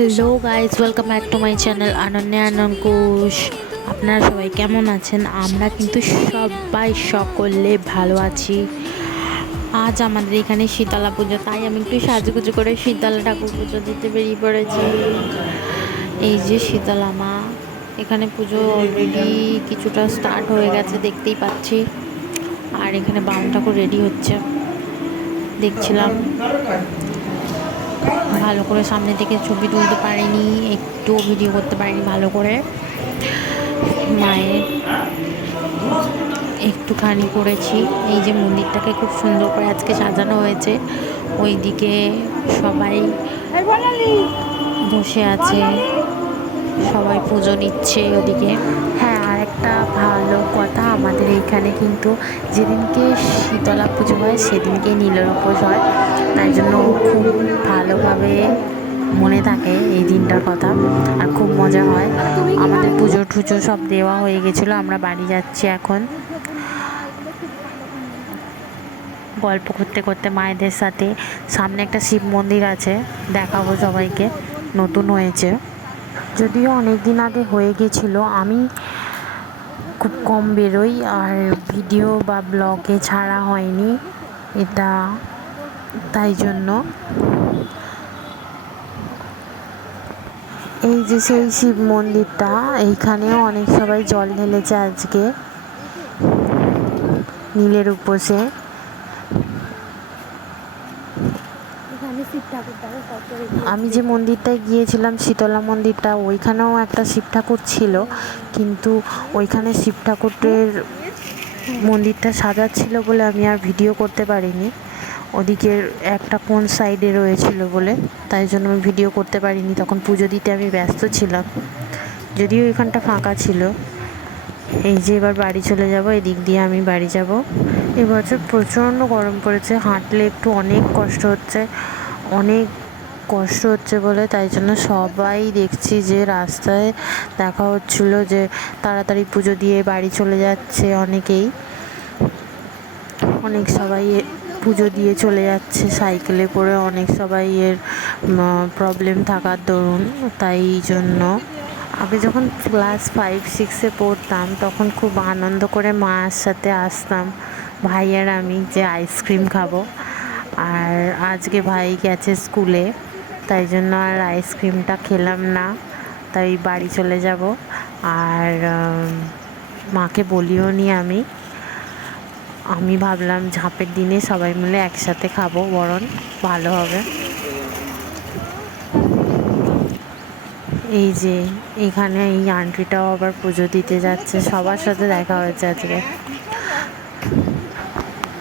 Hello guys, welcome back to my channel Ananya Anankush. আপনারা সবাই কেমন আছেন? আমরা কিন্তু সবাই সকলে ভালো আছি। আজ আমাদের এখানে শীতলা পুজো, তাই আমি একটু সাজুগুজু করে শীতলা ঠাকুর পুজো দিতে বেরিয়ে পড়েছি। এই যে শীতলা মা, এখানে পুজো অলরেডি কিছুটা স্টার্ট হয়ে গেছে, দেখতেই পাচ্ছি। আর এখানে বাউন ঠাকুর রেডি হচ্ছে, দেখছিলাম। ভালো করে সামনে থেকে ছবি তুলতে পারিনি, একটু ভিডিও করতে পারিনি ভালো করে। মায়ের একটুখানি করেছি। এই যে মন্দিরটাকে খুব সুন্দর করে আজকে সাজানো হয়েছে। ওইদিকে সবাই বসে আছে, সবাই পুজো নিচ্ছে ওদিকে। হ্যাঁ, আর একটা ভালো কথা, আমাদের এইখানে কিন্তু যেদিনকে শীতলা পুজো হয় সেদিনকে নীলের উপোস হয়, তাই জন্য খুব ভালোভাবে মনে থাকে এই দিনটার কথা, আর খুব মজা হয়। আমাদের পুজো টুজো সব দেওয়া হয়ে গেছিলো, আমরা বাড়ি যাচ্ছি এখন। গল্প করতে করতে মায়েদের সাথে। সামনে একটা শিব মন্দির আছে, দেখাবো সবাইকে, নতুন হয়েছে, যদিও অনেক দিন আগে হয়ে গেছিলো। আমি খুব কম বেরোই, আর ভিডিও বা ব্লগে ছাড়া হয়নি এটা, তাই জন্য। এই যে সেই শিব মন্দিরটা, এইখানেও অনেক সবাই জল ঢেলেছে আজকে নীলের উপোসে। আমি যে মন্দিরটায় গিয়েছিলাম, শীতলা মন্দিরটা, ওইখানেও একটা শিব ঠাকুর ছিল, কিন্তু ওইখানে শিব ঠাকুরের মন্দিরটা সাজাচ্ছিল বলে আমি আর ভিডিও করতে পারিনি। ওদিকের একটা কোন সাইডে রয়েছিল বলে, তাই জন্য আমি ভিডিও করতে পারিনি, তখন পুজো দিতে আমি ব্যস্ত ছিলাম। যদিও এখানটা ফাঁকা ছিল। এই যে এবার বাড়ি চলে যাব, এদিক দিয়ে আমি বাড়ি যাব। এবছর প্রচণ্ড গরম পড়েছে, হাঁটলে একটু অনেক কষ্ট হচ্ছে বলে, তাই জন্য সবাই দেখছি যে রাস্তায় দেখা হচ্ছিল যে তাড়াতাড়ি পুজো দিয়ে বাড়ি চলে যাচ্ছে। অনেক সবাই পুজো দিয়ে চলে যাচ্ছে সাইকেলে করে, অনেক সবাই এর প্রবলেম থাকার দরুন, তাই জন্য। আগে যখন ক্লাস 5-6-এ পড়তাম, তখন খুব আনন্দ করে মার সাথে আসতাম, ভাই আর আমি, যে আইসক্রিম খাবো। আর আজকে ভাই গেছে স্কুলে, তাই জন্য আর আইসক্রিমটা খেলাম না, তাই বাড়ি চলে যাব। আর মাকে বলিও নি আমি ভাবলাম ঝাঁপের দিনে সবাই মিলে একসাথে খাবো, বরং ভালো হবে। এই যে এখানে এই আন্টিটাও আবার পুজো দিতে যাচ্ছে, সবার সাথে দেখা হয়েছে আজকে।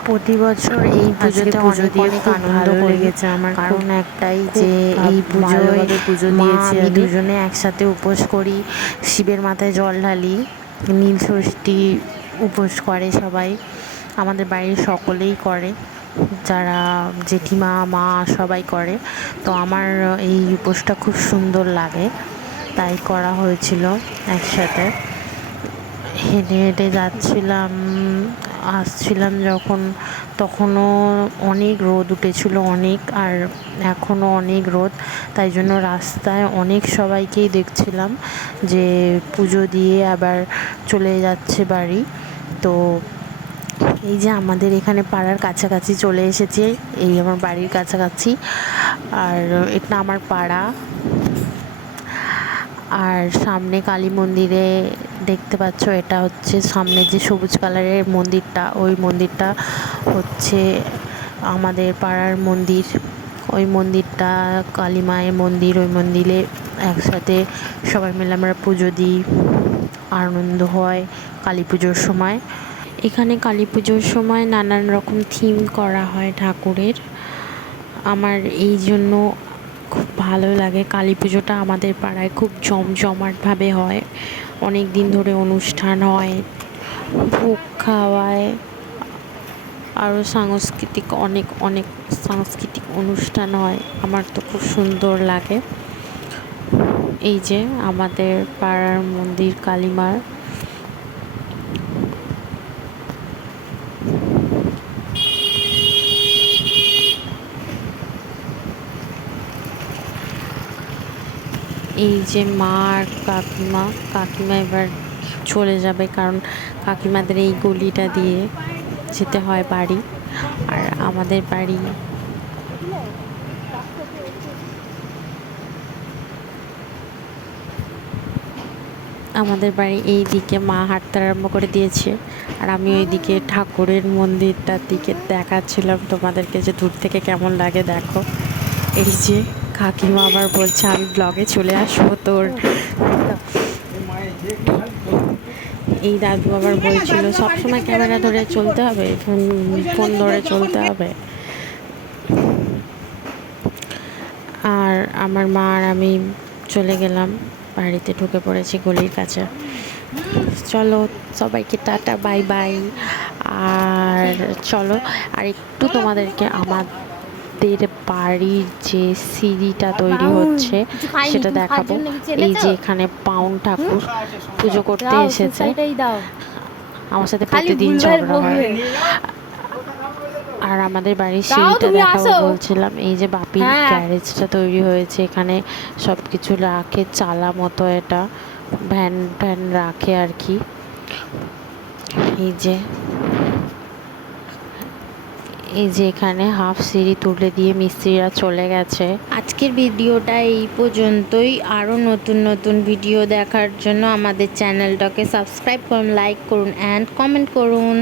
প্রতি বছর এই পুজোতে পুজো দিয়ে খুব আনন্দ লেগেছে আমার, কারণ একটাই যে এই পুজোয় মা আমি দুজনে একসাথে উপোস করি, শিবের মাথায় জল ঢালি। নীল ষষ্ঠী উপোস করে সবাই, আমাদের বাড়ির সকলেই করে, যারা জেঠিমা মা সবাই করে। তো আমার এই উপোসটা খুব সুন্দর লাগে, তাই করা হয়েছিল একসাথে। হেঁটে হেঁটে যাচ্ছিলাম, আসছিলাম যখন, তখনও অনেক রোদ উঠেছিল, আর এখনও অনেক রোদ, তাই জন্য রাস্তায় অনেক সবাইকেই দেখছিলাম যে পুজো দিয়ে আবার চলে যাচ্ছে বাড়ি। তো এই যে আমাদের এখানে পাড়ার কাছাকাছি চলে এসেছে, এই আমার বাড়ির কাছাকাছি, আর এটা আমার পাড়া। আর সামনে কালী মন্দিরে দেখতে পাচ্ছ, এটা হচ্ছে সামনে যে সবুজ কালারের মন্দিরটা, ওই মন্দিরটা হচ্ছে আমাদের পাড়ার মন্দির। ওই মন্দিরটা কালী মায়ের মন্দির, ওই মন্দিরে একসাথে সবাই মিলে আমরা পুজো দিই, আনন্দ হয় কালী পুজোর সময়। এখানে কালী পুজোর সময় নানান রকম থিম করা হয় ঠাকুরের, আমার এই জন্য খুব ভালো লাগে। কালী পুজোটা আমাদের পাড়ায় খুব জমজমাটভাবে হয়, অনেক দিন ধরে অনুষ্ঠান হয়, ভোগ খাওয়ায়, আরও অনেক অনেক সাংস্কৃতিক অনুষ্ঠান হয়, আমার তো খুব সুন্দর লাগে। এই যে আমাদের পাড়ার মন্দির কালীমার। এই যে মা আর কাকিমা এবার চলে যাবে, কারণ কাকিমাদের এই গলিটা দিয়ে যেতে হয় বাড়ি। আর আমাদের বাড়ি এই দিকে মা হাঁটতে আরম্ভ করে দিয়েছে, আর আমি ওই দিকে ঠাকুরের মন্দিরটার দিকে দেখাচ্ছিলাম তোমাদেরকে যে দূর থেকে কেমন লাগে দেখো। এই যে কাকিমা আবার বলছে আমি ব্লগে চলে আসবো তোর। এই দাদু আবার বলছিল সবসময় ক্যামেরা ধরে চলতে হবে, ফোন ধরে চলতে হবে। আর আমার মা আর আমি চলে গেলাম, বাড়িতে ঢুকে পড়েছি গলির কাছে। চলো সবাইকে টাটা বাই বাই। আর চলো আর একটু তোমাদেরকে আমাদের বাড়ির যে সিঁড়িটা তৈরি হচ্ছে সেটা দেখাবো। এই যে এখানে পাউন ঠাকুর পুজো করতে এসেছে, আমার সাথে প্রতিদিন ঝগড়া হয়। আর আমাদের বাড়ির সিঁড়িটা দেখাবো বলছিলাম। এই যে বাপির গ্যারেজটা তৈরি হয়েছে, এখানে সব কিছু রাখে, চালা মতো এটা ভ্যান ভ্যান রাখে আর কি। এই যে এখানে হাফ সিঁড়ি তুলে দিয়ে মিস্ত্রিরা চলে গেছে। আজকের ভিডিওটা এই পর্যন্তই। আরও নতুন নতুন ভিডিও দেখার জন্য আমাদের চ্যানেলটাকে সাবস্ক্রাইব করুন, লাইক করুন অ্যান্ড কমেন্ট করুন।